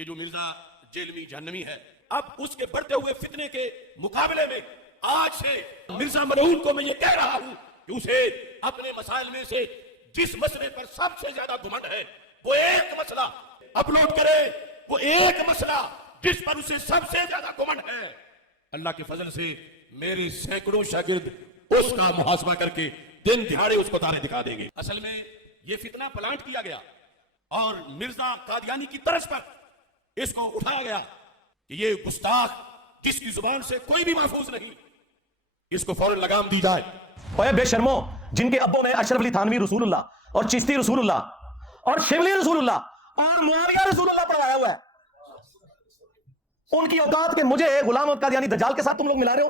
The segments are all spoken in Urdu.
یہ جو مرزا جیلمی جہنمی ہے، اب اس کے بڑھتے ہوئے فتنے کے مقابلے میں آج سے مرزا ملعون کو میں یہ کہہ رہا ہوں کہ اسے اپنے مسائل میں سے جس مسئلے پر سب سے زیادہ گھمنڈ ہے وہ ایک مسئلہ اپلوڈ کرے، وہ ایک مسئلہ جس پر اسے سب سے زیادہ گھمنڈ ہے۔ اللہ کے فضل سے میری سینکڑوں شاگرد اس کا محاسبہ کر کے دن دہاڑے اس کو تارے دکھا دیں گے۔ اصل میں یہ فتنہ پلانٹ کیا گیا اور مرزا قادیانی کی طرز پر اس کو اٹھایا گیا کہ یہ گستاخ جس کی زبان سے کوئی بھی محفوظ نہیں، اس کو فوراً لگام دی جائے۔ اوے بے شرمو، جن کے ابوں نے اشرف علی تھانوی رسول اللہ اور چشتی رسول اللہ اور شبلی رسول اللہ اور معاویہ رسول اللہ پڑھوایا ہوا ہے، ان کی اوقات کے مجھے غلام قادیانی دجال کے ساتھ تم لوگ ملا رہے ہو؟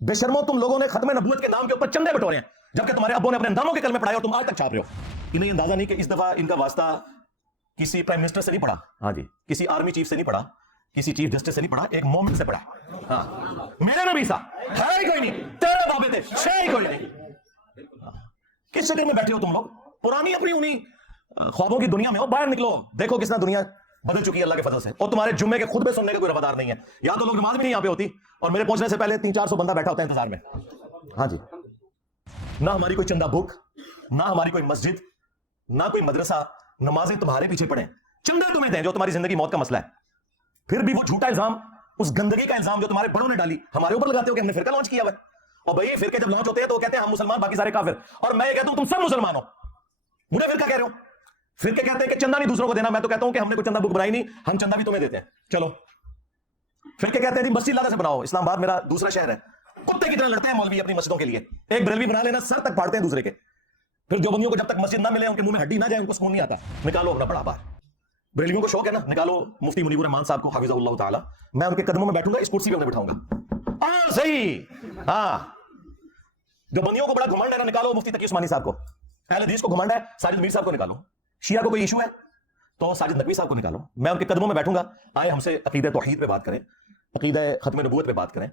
بے شرمو، تم لوگوں نے ختم نبوت کے نام کے اوپر چندے بٹورے ہیں، جبکہ تمہارے ابوں نے اپنے انداموں کے کلمے پڑھائے اور تم آج تک چھاپ رہے ہو۔ انہیں اندازہ نہیں کہ اس دفعہ ان کا واسطہ کسی پرائم منسٹر سے نہیں پڑھا، ہاں جی، کسی آرمی چیف سے نہیں پڑھا، کسی چیف جسٹس سے نہیں پڑھا، ایک مومن سے پڑھا۔ ہاں، میرے نبی سا ہے ہی کوئی نہیں، تیرے بابے تھے شے ہی کوئی نہیں۔ کس شکل میں بیٹھے ہو تم لوگ؟ پرانی اپنی انہیں خوابوں کی دنیا میں ہو، باہر نکلو، دیکھو کس طرح دنیا بدل چکی ہے اللہ کے فضل سے، اور تمہارے جمعے کے خطبے سننے کا کوئی روادار نہیں ہے۔ یا تو لوگ نماز بھی نہیں یہاں پہ ہوتی، اور میرے پہنچنے سے پہلے 300-400 بندہ بیٹھا ہوتا ہے انتظار میں۔ ہاں جی، نہ ہماری کوئی چندہ بک، نہ ہماری کوئی مسجد، نہ کوئی مدرسہ، نمازیں تمہارے پیچھے پڑیں، چندے تمہیں دیں جو تمہاری زندگی موت کا مسئلہ ہے۔ پھر بھی وہ جھوٹا الزام، اس گندگی کا الزام جو تمہارے بڑوں نے ڈالی ہمارے اوپر لگاتے ہو کہ ہم نے فرقہ لانچ کیا ہوا ہے۔ اور بھائی فرقے جب لانچ ہوتے ہیں تو وہ کہتے ہیں ہم مسلمان باقی سارے کافر، اور میں یہ کہتا ہوں تم سب مسلمان ہو، مجھے فرقہ کہہ رہے ہو۔ فرقے کہتے ہیں کہ چندہ نہیں دوسروں کو دینا، میں تو کہتا ہوں کہ ہم نے کوئی چندہ بک بنائی نہیں، ہم چندہ بھی تمہیں دیتے ہیں، چلو۔ فرقے کہتے ہیں جی مسجد لادہ سے بناؤ، اسلام آباد میرا دوسرا شہر ہے، کتے کی طرح لڑتے ہیں مولوی اپنی مسجدوں کے لیے، ایک بریلوی بنا لینا سر تک پھاڑتے ہیں دوسرے کے، پھر جو بندیوں کو جب تک مسجد نہ ملے ان کے منہ میں ہڈی نہ جائے ان کو سکون نہیں آتا، نکالو اپنا بڑا بار۔ بریلویوں کو شوق ہے نا، نکالو مفتی منیب الرحمان صاحب کو حفظہ اللہ تعالی، میں ان کے قدموں میں بیٹھوں گا، اس کرسی پہ انہیں بٹھاؤں گا۔ ہاں صحیح، ہاں، جو بندیوں کو بڑا گھمنڈ ہے نا، نکالو مفتی تقی عثمانی صاحب کو، اہل حدیث کو گھمنڈ ہے ساجد میر صاحب کو نکالو، شیعہ کو کوئی ایشو ہے تو ساجد نقوی صاحب کو نکالو، میں ان کے قدموں میں بیٹھوں گا، آئے ہم سے عقیدہ توحید پہ بات کریں، عقیدہ ختم نبوت پہ بات کریں،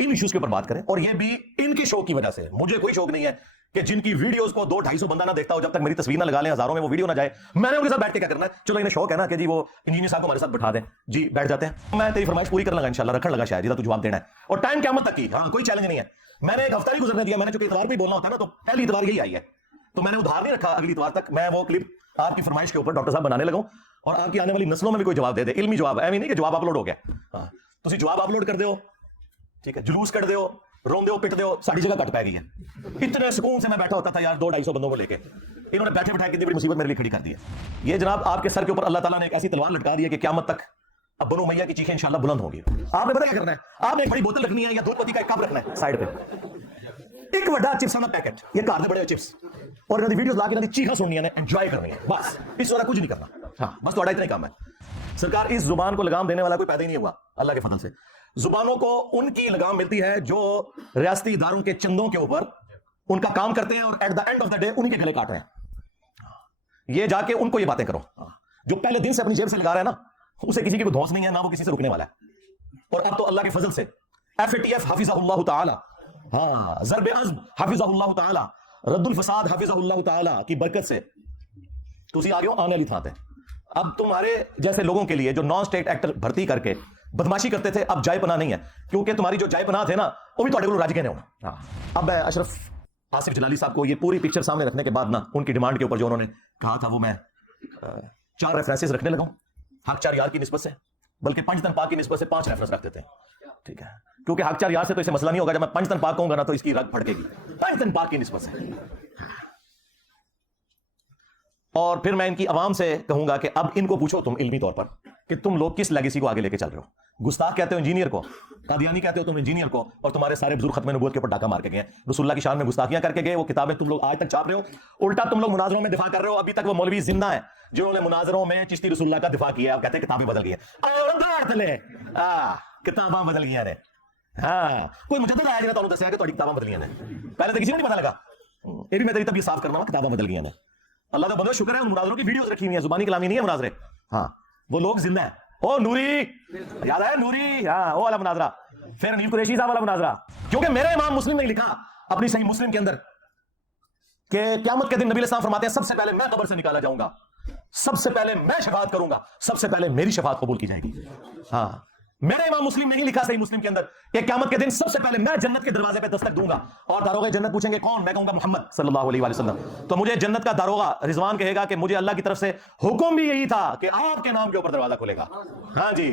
ان ایشوز کے اوپر بات کریں، اور یہ بھی ان کی شوق کی وجہ سے۔ مجھے کوئی شوق نہیں ہے کہ جن کی ویڈیوز کو 200-250 بندہ نہ دیکھتا ہو، جب تک میری تصویر نہ لگا لیں ہزاروں میں وہ ویڈیو نہ جائے، میں نے ان کے ساتھ بیٹھ کے کیا کرنا ہے؟ چلو انہیں شوق ہے نا کہ جی وہ انجینئر صاحب کو ہمارے ساتھ بٹھا دیں، جی بیٹھ جاتے ہیں، میں تیری فرمائش پوری کرنے لگا انشاءاللہ، رکھنے لگا شاید جی تو جواب دینا ہے، اور ٹائم قیامت تک کی، ہاں کوئی چیلنج نہیں ہے۔ میں نے ایک ہفتہ نہیں گزرنے دیا، میں نے چونکہ اتوار پہ بولنا ہوتا ہے نا، تو پہلی اتوار یہی آئی ہے، تو میں نے ادھار نہیں رکھا اگلی اتوار تک، میں وہ کلپ آپ کی فرمائش کے اوپر ڈاکٹر صاحب بنانے لگا، اور آپ کی آنے والی نسلوں میں بھی کوئی جواب دے دے، علمی جواب، ایویں نہیں کہ جواب اپلوڈ ہو گیا، ہاں تسی جواب اپلوڈ کر دیو، ٹھیک ہے، جلوس کر دیو، روندے ہو پٹ دیو، ساری جگہ کٹ پہ گئی ہے۔ اتنے سکون سے میں بیٹھا ہوتا تھا یار 200-250 بندوں کو لے کے، انہوں نے بیٹھے بٹھائے کتنی بڑی مصیبت میرے لیے کھڑی کر دی ہے۔ یہ جناب آپ کے سر کے اوپر اللہ تعالیٰ نے ایک ایسی تلوار لٹکا دی ہے کہ قیامت تک اب بنو امیہ کی چیخیں انشاءاللہ بلند ہوں گی۔ آپ نے پتہ کیا کرنا ہے؟ آپ نے ایک بڑی بوتل رکھنی ہے یا دودھ پتی کا ایک کپ رکھنا ہے سائڈ پہ، ایک بڑا چپساں دا پیکٹ، یہ گھر دے بڑے چپس، اور انہاں دی ویڈیوز لا کے انہاں دی چیخاں سننیاں نے، انجوائے کرنی ہے، بس اس طرح کچھ نہیں کرنا، ہاں بس تھوڑا اتنا ہی کام ہے۔ سرکار اس زبان کو لگام دینے والا کوئی پیدا ہی نہیں ہوا اللہ کے فضل سے۔ زبانوں کو ان کی لگام ملتی ہے جو ریاستی اداروں کے چندوں کے اوپر ان کا کام کرتے ہیں، اور at the end of the day انہی کے گلے کاٹ رہے ہیں۔ یہ جا کے ان کو یہ باتیں کرو، جو پہلے دن سے اپنی جیب سے لگا رہا ہے نا، اسے کسی کی کوئی دھوس نہیں ہے، نہ وہ کسی سے رکنے والا ہے۔ اور اب تو اللہ کے فضل سے FATF حافظہ اللہ تعالی، ہاں ضرب عزم حافظہ اللہ تعالی، رد الفساد حافظہ اللہ تعالی کی برکت سے تسی آگے ہو آنے والی تھا تے۔ اب تمہارے جیسے لوگوں کے لیے جو نان اسٹیٹ ایکٹر بھرتی کر کے بدماشی کرتے تھے اب جائے پناہ نہیں ہے، کیونکہ تمہاری جو جائے پناہ تھے نا وہ بھی تھوڑے کو راج کہنے ہونا۔ اب میں اشرف آصف جلالی صاحب کو یہ پوری پکچر سامنے رکھنے کے بعد نا، ان کی ڈیمانڈ کے اوپر جو انہوں نے کہا تھا وہ میں 4 ریفرنسز رکھنے لگا ہوں، حق 4 یار کی نسبت سے، بلکہ پنجتن پاک کی نسبت سے 5 ریفرنس رکھ دیتے ہیں، ٹھیک ہے، کیونکہ حق 4 یار سے تو اسے مسئلہ نہیں ہوگا، جب میں پنجتن پاک کہوں گا نا تو اس کی رگ پھڑکے گی، پنجتن پاک کی نسبت سے۔ اور پھر میں ان کی عوام سے کہوں گا کہ اب ان کو پوچھو تم علمی طور پر کہ تم لوگ کس لیگیسی کو آگے لے کے چل رہے ہو۔ گستاخ کہتے ہو انجینئر کو، قادیانی کہتے ہو تم انجینئر کو، اور تمہارے سارے بزرگ ختم نبوت کے اوپر ڈاکہ مار کے گئے ہیں، رسول اللہ کی شان میں گستاخیاں کر کے گئے، وہ کتابیں تم لوگ آج تک چھاپ رہے ہو، الٹا تم لوگ مناظروں میں دفاع کر رہے ہو۔ ابھی تک وہ مولوی زندہ ہیں جنہوں نے مناظروں میں چشتی رسول اللہ کا دفاع کیا ہے، اور کہتے ہیں کتابیں بدل گئی ہیں، کتاباں بدل گئی ہیں، ہاں کوئی مجدد آیا جنہیں تعلق دسیا کہ تھوڑی کتاباں بدل گئی ہیں، پہلے تو کسی کو نہیں پتا لگا، یہ بھی میں تیری طبیعت صاف کرنا ہوں، کتاباں بدل گئی ہیں۔ اللہ کا بندہ شکر ہے ان مناظروں کی ویڈیوز رکھی ہوئی ہیں، زبانی کلامی نہیں ہے مناظرے، ہاں وہ لوگ زندہ ہیں۔ او نوری یاد ہے نوری، ہاں وہ والا مناظرہ، پھر نیل قریشی صاحب والا مناظرہ، کیونکہ میرے امام مسلم نے لکھا اپنی صحیح مسلم کے اندر کہ قیامت کے دن نبی علیہ السلام فرماتے ہیں سب سے پہلے میں قبر سے نکالا جاؤں گا، سب سے پہلے میں شفاعت کروں گا, سب سے پہلے میری شفاعت قبول کی جائے گی. ہاں, میرے امام مسلم نے ہی لکھا صحیح مسلم کے اندر کہ قیامت کے دن سب سے پہلے میں جنت کے دروازے پہ دستک دوں گا, اور داروغہ جنت پوچھیں گے کون, میں کہوں گا محمد صلی اللہ علیہ وآلہ وسلم. تو مجھے جنت کا داروغہ رضوان کہے گا کہ مجھے اللہ کی طرف سے حکم بھی یہی تھا کہ آپ کے نام کے اوپر دروازہ کھلے گا. ہاں جی,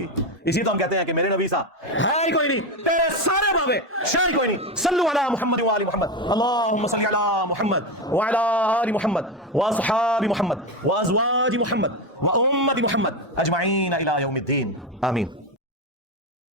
اسی تو ہم کہتے ہیں کہ میرے نبی صاحب ہے ہی کوئی نہیں, تیرے سارے بابے شان کوئی نہیں. صلو علی محمد و آل محمد, اللہم صلی علی محمد وعلی آل محمد واصحاب محمد وازواج محمد وامت محمد اجمعین الی یوم الدین, آمین.